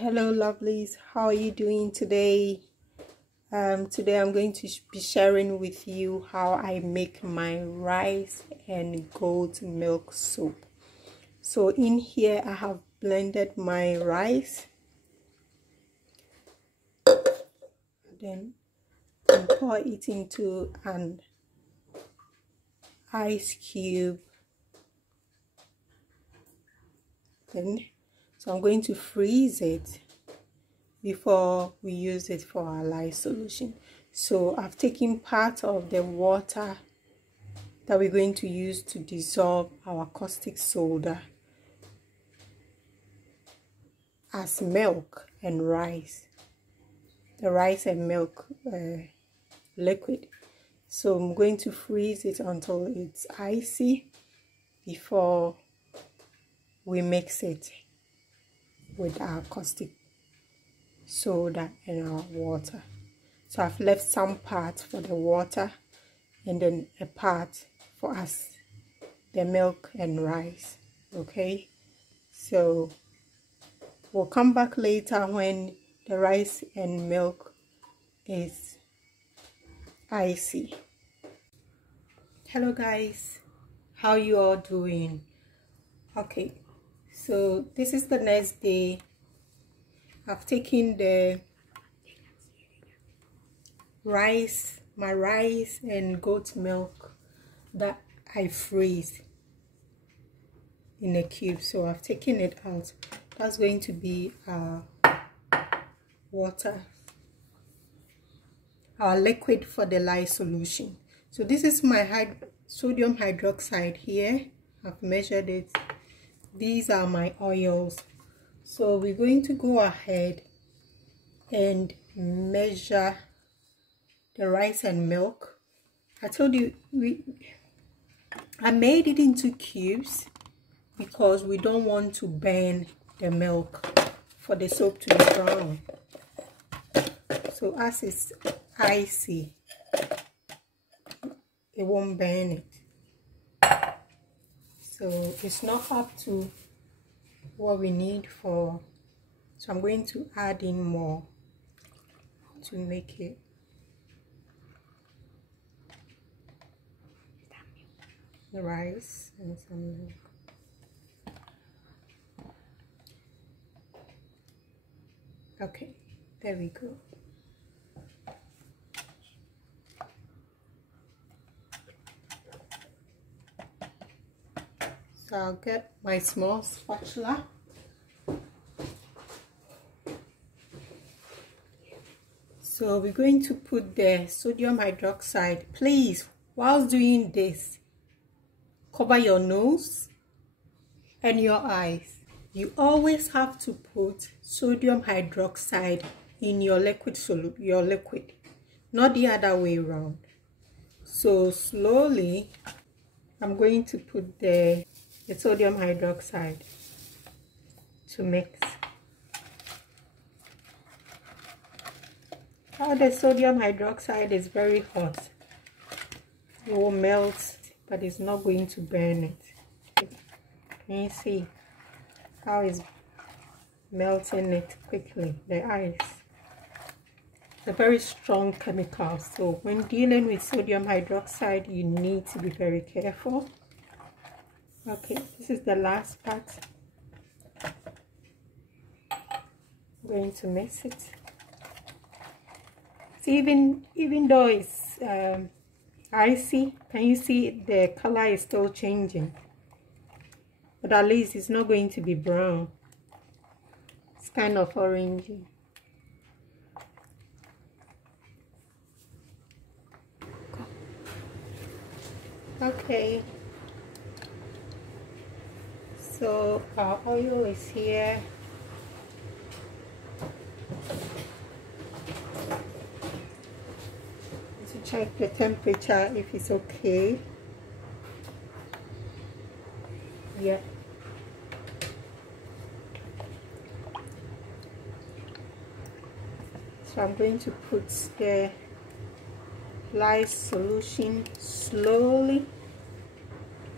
Hello lovelies, how are you doing today? Today I'm going to be sharing with you how I make my rice and goat milk soup. So in here I have blended my rice, then pour it into an ice cube. So I'm going to freeze it before we use it for our lye solution. So I've taken part of the water that we're going to use to dissolve our caustic soda as milk and rice, the rice and milk liquid. So I'm going to freeze it until it's icy before we mix it with our caustic soda and our water. So I've left some part for the water and then a part for us, the milk and rice. Okay, so we'll come back later when the rice and milk is icy. Hello guys, how you all doing? Okay, so this is the next day. I've taken the rice, my rice and goat milk that I freeze in a cube. So I've taken it out. That's going to be our water, our liquid for the lye solution. So this is my sodium hydroxide here. I've measured it. These are my oils. So we're going to go ahead and measure the rice and milk. I told you I made it into cubes because we don't want to burn the milk for the soap to be brown. So as it's icy, it won't burn it. So it's not up to what we need for. So I'm going to add in more to make it the rice and some milk. Okay, there we go. So I'll get my small spatula. So we're going to put the sodium hydroxide. Please, whilst doing this, cover your nose and your eyes. You always have to put sodium hydroxide in your liquid not the other way around. So slowly I'm going to put the sodium hydroxide to mix. Now the sodium hydroxide is very hot. It will melt, but it's not going to burn it. Can you see how it's melting it quickly? The ice. It's a very strong chemical, so when dealing with sodium hydroxide, you need to be very careful. Okay, this is the last part. I'm going to mix it. See, even though it's icy, can you see the color is still changing? But at least it's not going to be brown. It's kind of orangey. Okay. So our oil is here. To check the temperature if it's okay. Yeah. So I'm going to put the lye solution slowly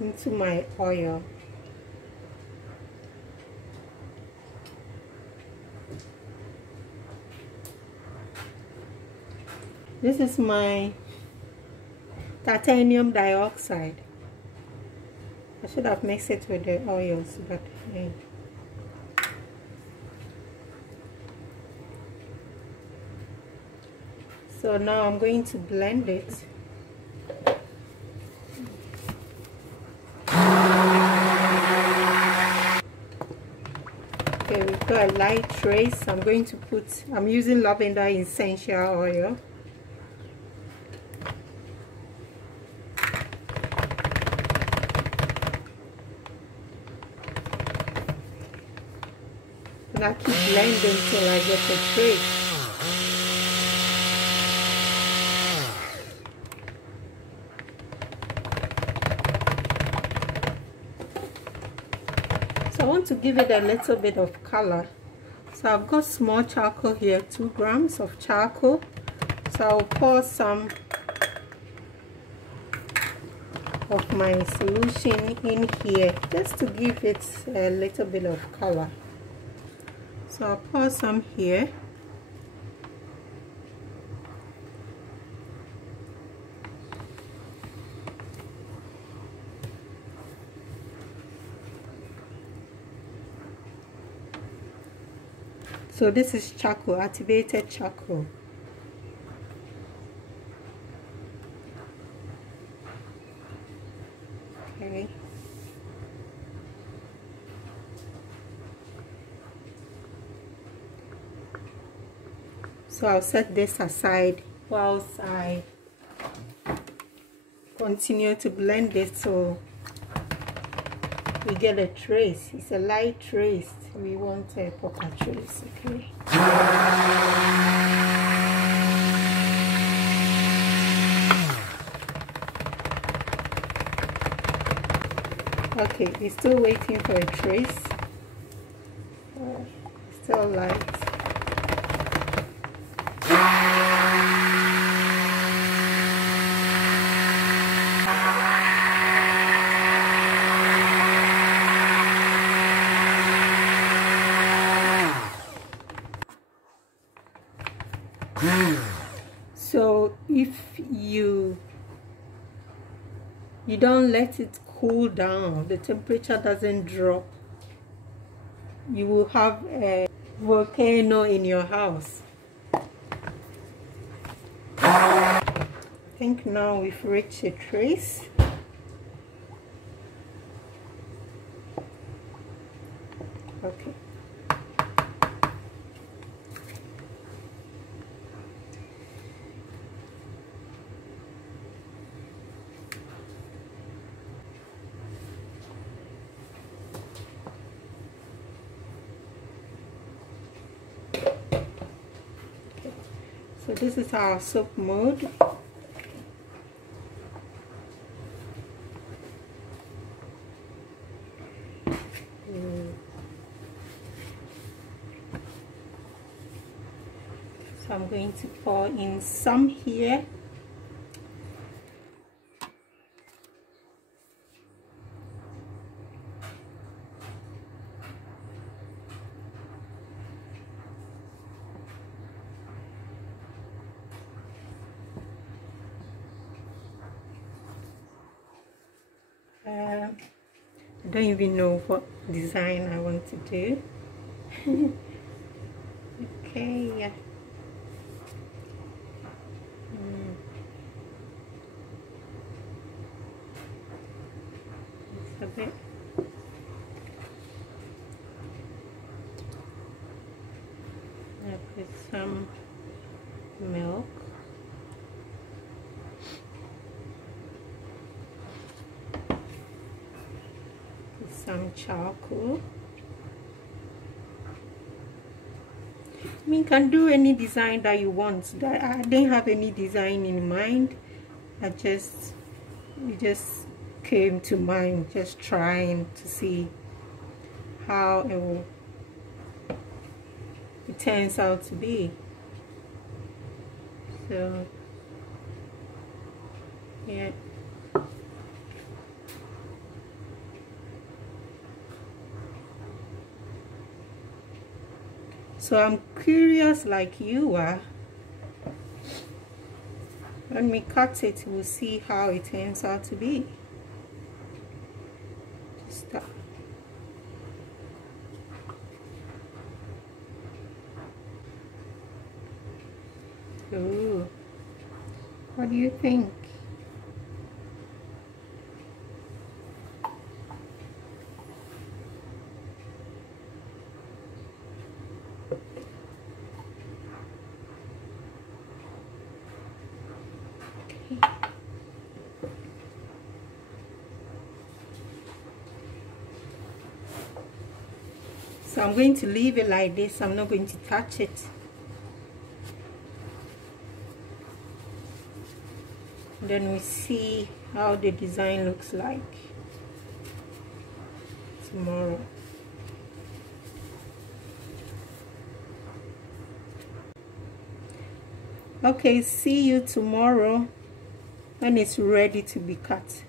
into my oil. This is my titanium dioxide. I should have mixed it with the oils, but hey. So now I'm going to blend it. Okay, we've got a light trace. I'm using lavender essential oil. And I keep blending till I get a trace. So I want to give it a little bit of color. So I've got small charcoal here, 2 grams of charcoal. So I'll pour some of my solution in here just to give it a little bit of color. So I'll pour some here. So this is charcoal, activated charcoal. Okay. So I'll set this aside whilst I continue to blend it so we get a trace. It's a light trace. We want a proper trace, okay? Okay, it's still waiting for a trace. Still light. So if you don't let it cool down, the temperature doesn't drop, you will have a volcano in your house. I think now we've reached a trace. Okay. So this is our soap mode. So I'm going to pour in some here. I don't even know what design I want to do. Okay, yeah. It's a bit. I put some milk. Some charcoal. I mean, you can do any design that you want. I didn't have any design in mind. It just came to mind, just trying to see how it turns out to be. So yeah. So I'm curious like you are. When we cut it, we'll see how it turns out to be. Just that. Ooh, what do you think? So I'm going to leave it like this. I'm not going to touch it. Then we see how the design looks like tomorrow. Okay, see you tomorrow when it's ready to be cut.